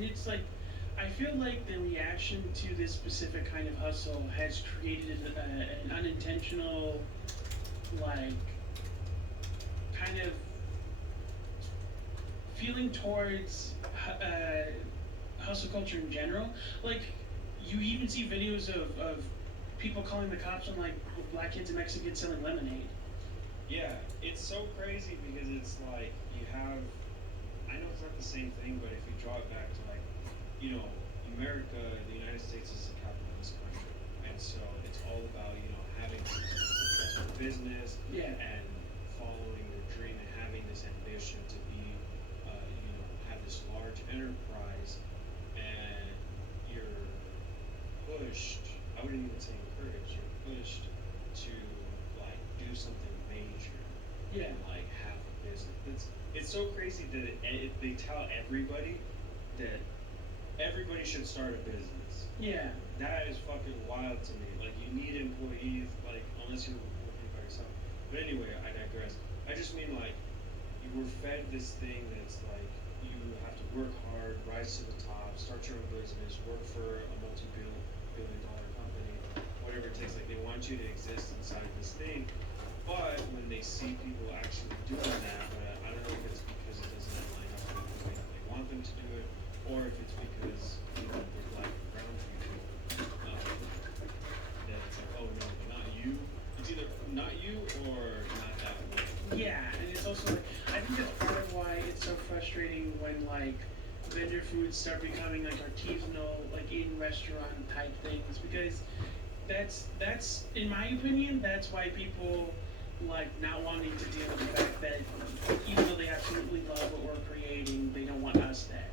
and it's like I feel like the reaction to this specific kind of hustle has created an unintentional, like, kind of feeling towards hustle culture in general. Like, you even see videos of people calling the cops on like black kids in Mexico selling lemonade. Yeah, it's so crazy because it's like you have. I know it's not the same thing, but if you draw it back to like, you know, America, the United States is a capitalist country, and so it's all about having a successful business Yeah, and following your dream and having this ambition to be, have this large enterprise, and you're pushed. I wouldn't even say encouraged. You're pushed to like do something major yeah, and like have a business. It's so crazy that they tell everybody that everybody should start a business. yeah, That is fucking wild to me. Like you need employees, like unless you're working by yourself. But anyway, I digress. I just mean like you were fed this thing that's like you have to work hard, rise to the top, start your own business, work for a multi-billion dollar company, whatever it takes. Like they want you to exist inside this thing. But when they see people actually doing that, I don't know if it's because it doesn't line up with the way that they want them to do it, or if it's because they're black and brown people, that it's like, oh no, but not you. It's either not you or not that way. yeah. And it's also like I think that's part of why it's so frustrating when like vendor foods start becoming like artisanal, like in restaurant type things, because that's in my opinion that's why people like not wanting to deal with the fact that even though they absolutely love what we're creating, they don't want us there.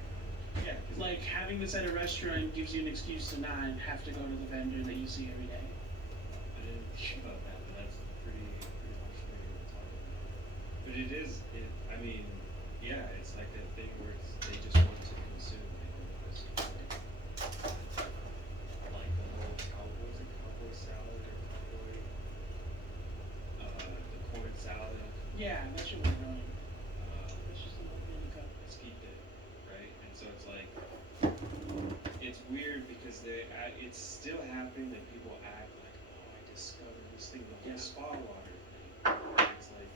Yeah, because Like having this at a restaurant gives you an excuse to not have to go to the vendor that you see every day. I didn't think about that, but that's pretty much what you're talking about. But it is, I mean, yeah, it's like that thing where they just want to consume. Like, like the whole cowboy, was it cowboy salad or cowboy, the corn salad, Yeah, that should work on. uh, That's just a little mini cup. mesquite, right? And so it's like, it's weird because it's still happening that people act like, oh, I discovered this thing, the Yeah, whole spa water thing. And it's like,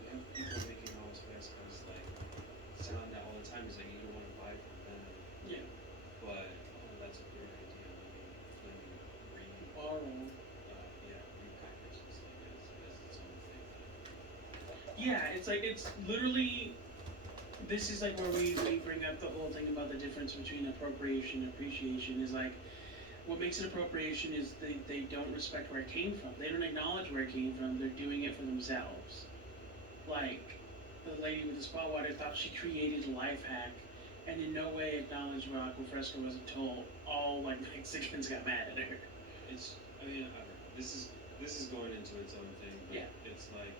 you have people making all this frescoes, like, selling that all the time. It's like, you don't want to buy from them. yeah. But, oh, that's a great idea. Let me Borrow. yeah, repackage this thing as its own thing. Yeah, it's like it's literally this is like where we bring up the whole thing about the difference between appropriation and appreciation is like what makes it appropriation is they don't respect where it came from. They don't acknowledge where it came from. They're doing it for themselves. Like the lady with the spa water thought she created a life hack and in no way acknowledged what Aquafresco was until all like Mexicans got mad at her. I mean, I don't know. This is going into its own thing, but Yeah. it's like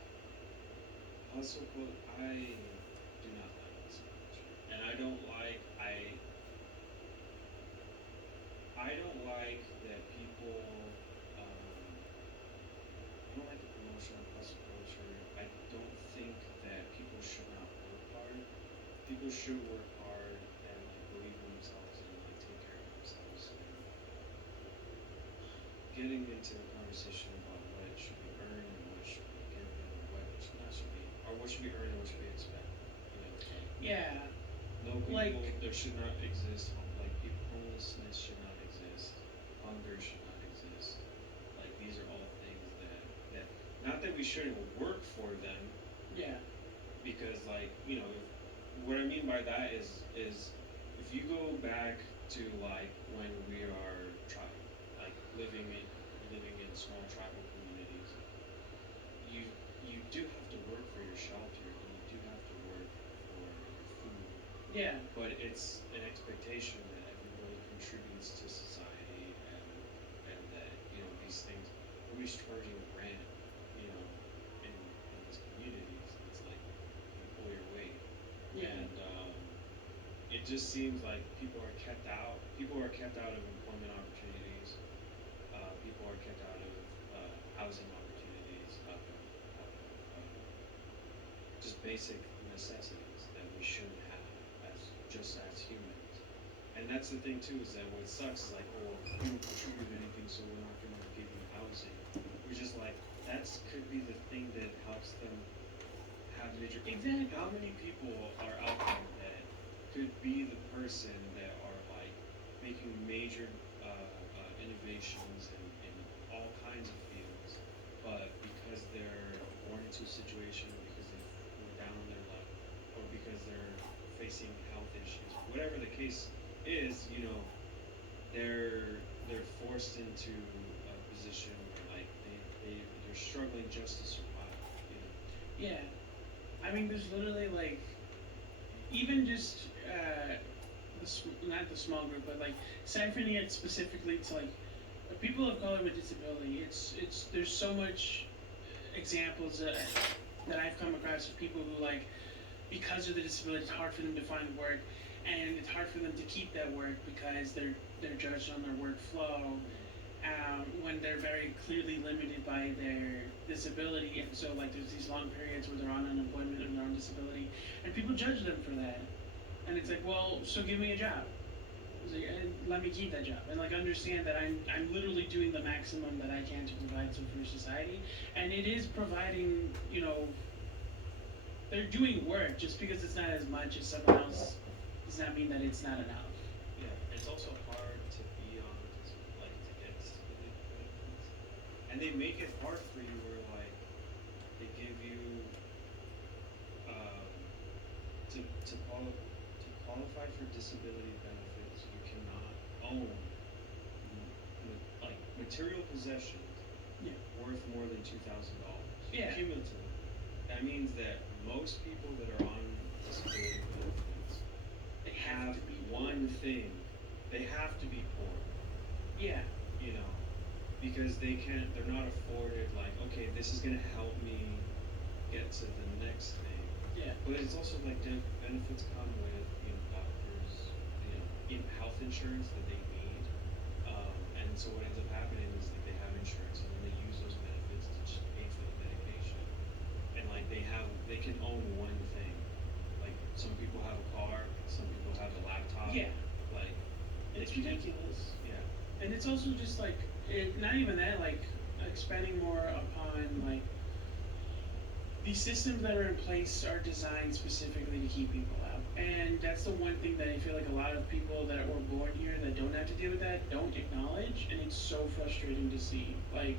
hustle culture. I do not like hustle culture, and I don't like that people. I don't like the promotion of hustle culture. I don't think that people should not work hard. People should work hard and like believe in themselves and like take care of themselves. And getting into the conversation about what should be earned and what should be given, or what should not should be, or what should be earned and what should be expected. You know, it's like Yeah. no Like people. There should not exist. Like people, homelessness should not exist. Hunger should not exist. Like these are all things that not that we shouldn't work for them, yeah. because like what I mean by that is if you go back to like when we are like living in small tribal communities, you you do have to work for your shelter and you do have to work for your food, Yeah. but it's an expectation that everybody contributes to society, and that these things, nobody's charging rent, in these communities. It's like you pull your weight, Yeah. and it just seems like people are kept out. People are kept out of employment opportunities. People are kept out of housing opportunities, just basic necessities that we should have as just as humans. And that's the thing too, is that what sucks is like, oh, we don't contribute anything, so we're not gonna give you housing. Which is like, that's could be the thing that helps them have major. Exactly. How many people are out there that could be the person that are like making major innovations in all kinds of fields, but because they're born into a situation, or because they were down on their luck, or because they're facing health issues, whatever the case is, they're forced into a position where like they're struggling just to survive. Yeah. I mean, there's literally like, even just not the small group, but like siphoning it specifically to like people of color with disability. It's there's so much examples that I've come across of people who like, because of the disability, it's hard for them to find work, and it's hard for them to keep that work because they're judged on their workflow. When they're very clearly limited by their disability, and so like there's these long periods where they're on unemployment and they're on disability, and people judge them for that. And it's like, well, so give me a job. It's like, and let me keep that job, and like understand that I'm literally doing the maximum that I can to provide some for society, and it is providing, they're doing work. Just because it's not as much as someone else does not mean that it's not enough. Yeah, it's also hard to be on like to get disability benefits, and they make it hard for you where like they give you um, to qualify for disability benefits, you cannot own like material possessions Yeah. worth more than $2,000 Yeah. cumulative. That means that most people that are on disability benefits They have to be one thing. They have to be poor, Yeah. you know, because they're not afforded like, okay, this is gonna help me get to the next thing. Yeah. But it's also like benefits come with, doctors, health insurance that they need. And so what ends up happening is that they have insurance and then they use those benefits to just pay for the medication. And like they can own one thing. Like some people have a car, some people have a laptop. Yeah. Like It's they can- ridiculous. Yeah. And it's also just like, not even that, like expanding more upon like these systems that are in place are designed specifically to keep people out. And that's the one thing that I feel like a lot of people that were born here that don't have to deal with that don't acknowledge, and it's so frustrating to see. Like,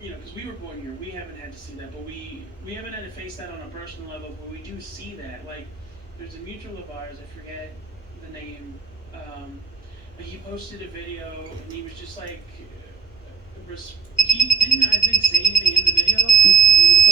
because we were born here, we haven't had to see that, but we haven't had to face that on a personal level, but we do see that. Like, there's a mutual of ours, I forget the name, but he posted a video, and he was just like, he didn't, I think, say anything in the video, but he was